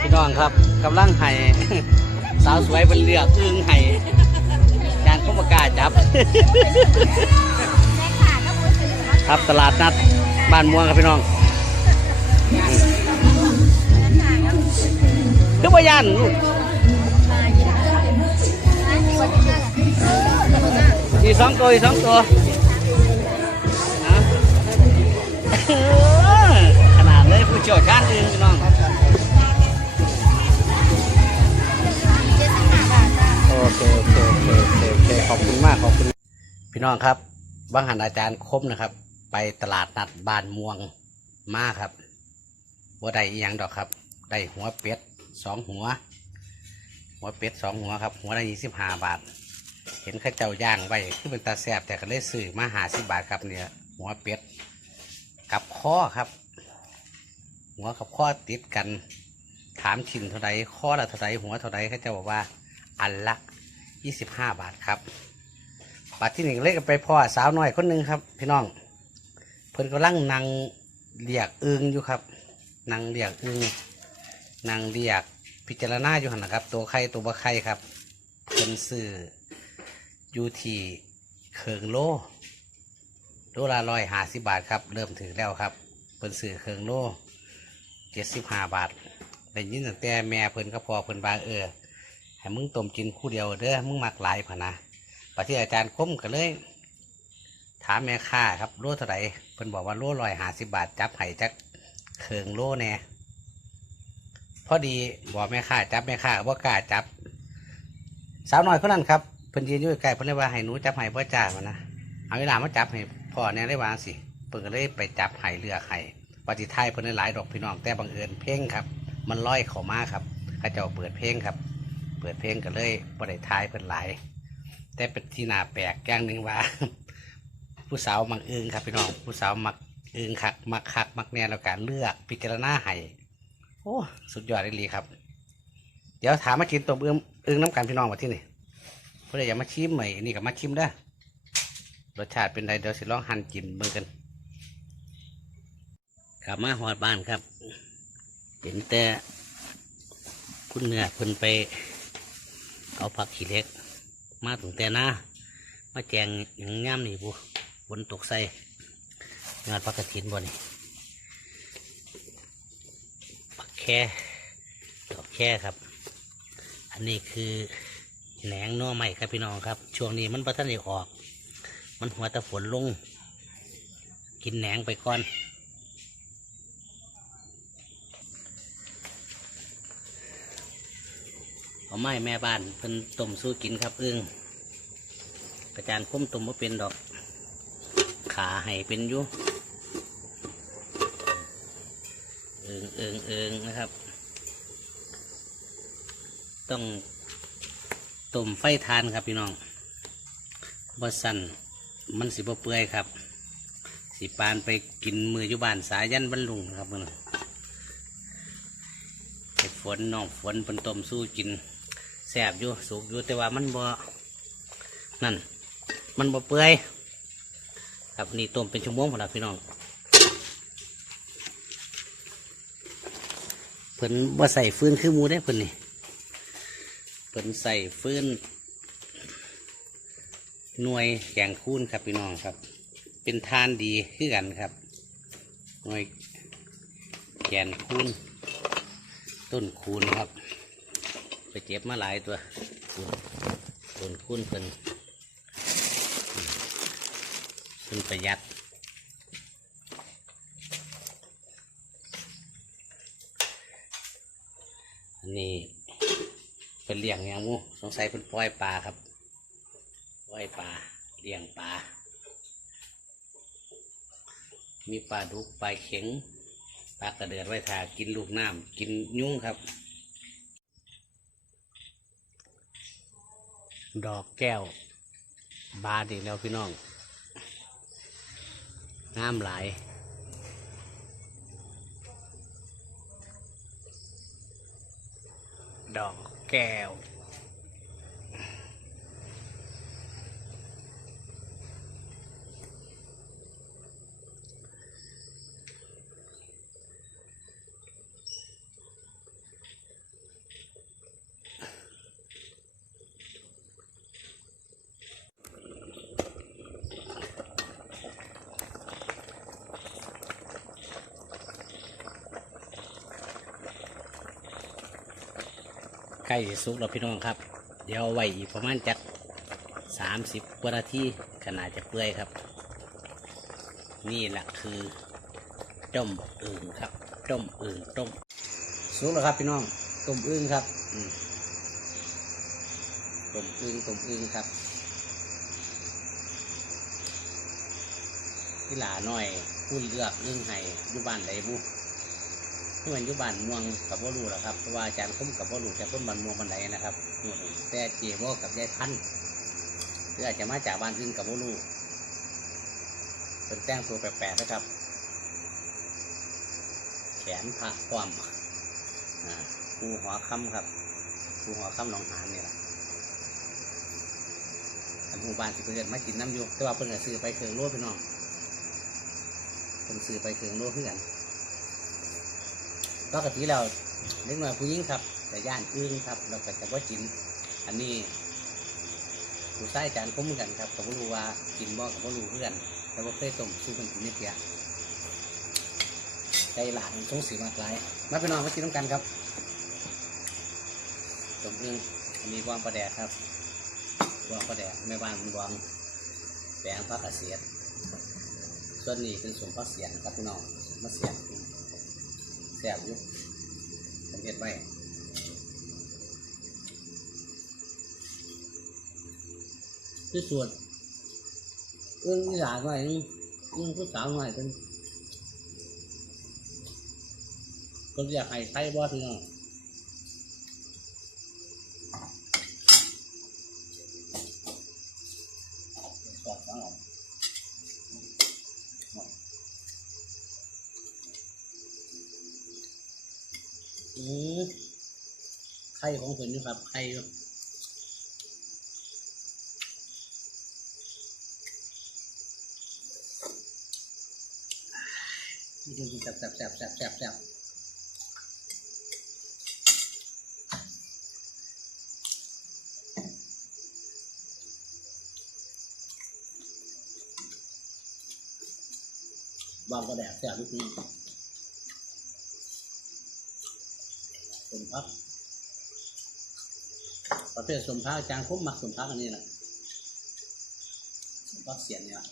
พี่น้องครับกำลังไห้สาวสวยเป็นเลือกอึ้งไห้ยานเข้ามากาจับ ครับตลาดนัดบ้านม่วงครับพี่น้องคือว่ยันลูกอีสองตัวอีสองตัวขนาดเลยผู้เชี่ยวชาญอื่นพี่น้อง โอเคโอเคโอเคโอเคโอเคขอบคุณมากขอบคุณ พี่น้องครับบางหันอาจารย์คมนะครับ ไปตลาดนัดบ้านม่วงมาครับว่าได้อีหยังดอกครับ ได้หัวเป็ดสองหัว หัวเป็ดสองหัวครับ หัวละยี่สิบห้าบาท เห็นข้าเจ้าย่างไว้คือเป็นตาแสบแต่ก็เลยซื้อมาหาสิบบาทครับเนี่ย หัวเป็ดกับข้อครับ หัวกับข้อติดกัน ถามชิ้นเท่าไรข้อละเท่าไรหัวเท่าไรเขาเจะบอกว่า อันละยี่สิบห้าบาทครับบาทที่หนึ่งเลขไปพ่อสาวน้อยคนหนึ่งครับ พี่น้อง เพิ่นกำลังนั่งเรียกอึงอยู่ครับนั่งเรียกอึงนั่งเรียกพิจารณาอยู่หันนะครับ ตัวไข่ตัวบะไข่ครับเพิ่นซื้ออยู่ที่เคิงโลโลละร้อยห้าสิบบาทครับ เริ่มถือแล้วครับเพิ่นซื้อเคิงโลเจ็ดสิบห้าบาทได้ยินตั้งแต่แม่เพิ่นก็พอเพิ่นบาเออ ให้มึงต้มกินคู่เดียวเด้อมึงมักหลายพะนะปที่อาจารย์คมก็เลย ถามแม่ค้าครับโลเท่าไหร่เพิ่นบอกว่าโลร้อยห้าสิบบาท จับไห้จักเคืองโลแน่พอดีบอกแม่ค้าจับแม่ค้าว่ากล้าจับ สาวน้อยคนนั้นครับเพิ่นยืนอยู่ใกล้เพิ่นเลยว่าให้หนูจับไห้พ่อจ้ามานะเอาเวลามาจับให้พ่อเนี่ยได้วางสิเพิ่นก็เลยไปจับไห้เรือไห้ปฏิทายเพิ่นได้หลายดอกพี่น้องแต่บังเอิญเพ่งครับ มันลอยเข้ามาครับข้าเจ้าเปิดเพลงครับ เปิดเพลงก็เลยบริทายเพิ่นหลาย แต่เป็นที่นาแปลกอย่างหนึ่งว่า ผู้สาวมักอึงครับพี่น้องผู้สาวมักอึงคักมักคักมักแน่แล้วการเลือกพิจารณาให้โอ้สุดยอดเลยลีครับ เดี๋ยวถามมากินตัวอึงอึงน้ำกันพี่น้องว่าที่นี่เพื่ออยากมาชิมใหม่นี่กับมาชิมได้รสชาติเป็นไรเดี๋ยวสิลองหั่นกินเบิ่งกันกลับมาหอดบ้านครับ เห็นแต่คุณเนื้อเพิ่นไป เอาผักขี้เล็ก มาถึงแต่น้ามาแจงอย่างงามนี่บุฝนตกใส่งานผักกระถินบ่นี่ผักแค่ดอกแค่ครับ อันนี้คือแหนงน่อใหม่ครับพี่น้องครับ ช่วงนี้มันประทันได้ออก มันหัวตะฝนลง กินแหนงไปก่อน เอา ไม้แม่บ้านเพิ่นต้มสู้กินครับอึ้งกระจานคุ้มต้มว่าเป็นดอก ขาให้เป็นอยู่เอิงเอิงเอิงนะครับ ต้องต้มไฟทานครับพี่น้องบ่สั่นมันสิบเปื่อยครับ สิปานไปกินมืออยู่บ้านสายันบรรลุงครับเพิ่นเห็ดฝนน้องฝนเป็นต้มสู้กิน แสบอยู่สุกอยู่แต่ว่ามันบ่นั่น มันบ่เปื่อยครับนี่ต้มเป็นชั่วโมงพอละพี่น้องเพิ่นบ่ใส่ฟืนคือมูได้เพิ่นนี่เพิ่นใส่ฟืนหน่วยแกงคูนครับพี่น้องครับ เป็นทานดีคือกันครับหน่วยแกงคูนต้นคูนครับ ไปเจ็บมาหลายตัวคูณคูณคูณเป็นเป็นประหยัดอันนี้เป็นเลี้ยงอย่างมูสงสัยเป็นปล่อยปลาครับปล่อยปลาเลี้ยงปลามีปลาดุกปลาเข็งปลากระเดือดไว้ทากินลูกน้ำกินยุ้งครับ ดอกแก้ว บานอีกแล้วพี่น้องงามหลายดอกแก้ว ใกล้สิสุกแล้วพี่น้องครับ เดี๋ยวเอาไว้อีกประมาณจักสามสิบกว่านาทีขนาดจะเปื่อยครับ นี่แหละคือต้มอึ่งครับต้มอึ่งต้มสุกแล้วครับพี่น้องต้มอึ่งครับอืมต้มอึ่งต้มอึ่งครับที่หลาหน่อยพูดเลือกอึ่งไห้อยู่บ้านไหนบุ เพื่อนอยุบานม่วงกับว่ารูแหละครับเพราะว่าอาจารย์คุ้มกับว่ารูแต่คนบ้านม่วงบ้านไหนนะครับแต่เจโวกับยายพันหรืออาจจะมาจากบ้านอื่นกับว่ารูเป็นแต่งตัวแปลกๆนะครับ แขนพระความอ่าภูหัวคำครับภูหัวคำหนองหานนี่แหละอันหมู่บ้านที่เพื่อนมากินน้ำยู่แต่ว่าเพื่อนซื้อไปเครื่องโลดพี่น้องเพิ่นซื้อไปเครื่องโลดเพื่อน ปกติเราเล็กน้อยผู้หญิงครับแต่ย่านอึ้งครับเราก็จะว่ากิน อันนี้ผู้ใต้จานคุ้มกันครับกับรู้ว่ากินบ่กับรู้เพื่อน แต่ว่าเคยต้มสู้กันกินนิดเดียวใจหลานสงสีมากหลายมาไปนอนมากินน้ำกันครับต้มอึ้งอันนี้วางประแดกครับวางประแดกแม่บ้านวางแปลงพักเกษตรส่วนนี้เป็นส่วนพักเสียงครับพี่น้องมาเสียง แสบอยู่สังเกตไว้คือส่วนเรื่องที่หลานหน่อยนึงเรื่งผู้สาวหน่อยเป็นคนอยากให้ใครบ่พี่น้อง ไข่ของผมนี่ครับ ไข่แซ่บแซ่บแซ่บแซ่บแซ่บแซ่บวางกระแดกแซ่บนิดนึง สมพักประเภทสมพักอาจารย์คุ้มมักสมพักอันนี้แหละสมพักเสียนเนี่ย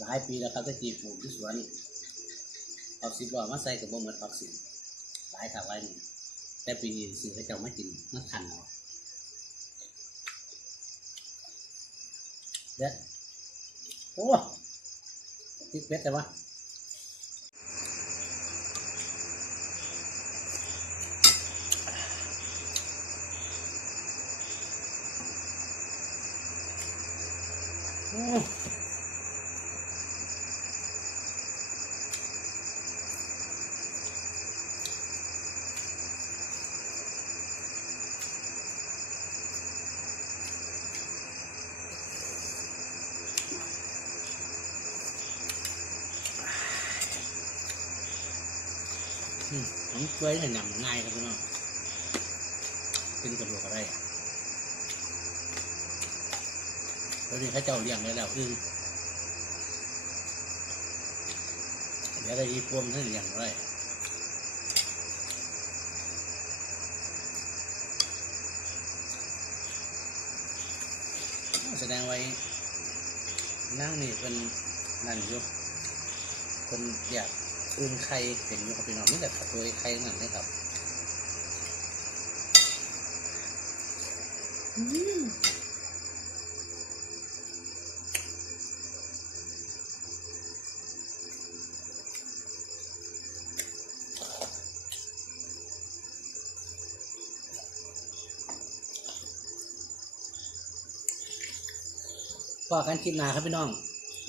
หลายปีแล้วครับที่จีปลูกที่สวนเอาสิบล้อมาใส่กับบ่เหมือนผักสียนหลายขับหลายหนึ่งแต่ปีนี้ซื้อให้เจ้ามากินมาขันเอาเด็ดโอ้ติดเป็ดแต่ว่า อืมผมเคยเห็นหนังง่ายครับพี่น้องเป็นกระดูกอะไรอะแล้วนี่เขาเจ้าเลี้ยงได้แล้วคือเดี๋ยวได้ยีพวงท่านเลี้ยงไว้แสดงไว้นั่งนี่เป็นนั่นอยู่คนอยากอื่นใครเป็นอยู่ครับพี่น้องนี่แต่ตัวใครนั่นนะครับ อืม พ่อการคลิปหนาครับพี่น้อง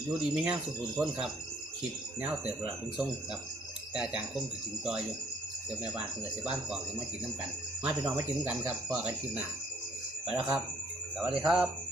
อยู่ดีไม่แห้งสุขุนพ้นครับคลิปแนวเติบระดับเป็นทรงครับแต่อาจารย์คงจะกินจอยอยู่เดี๋ยวแม่บ้านเพื่อนสิบ้านก่องมากินน้ำกัน มาพี่น้องมากินน้ำกันครับพอกันคลิปหน้าไปแล้วครับ สวัสดีครับ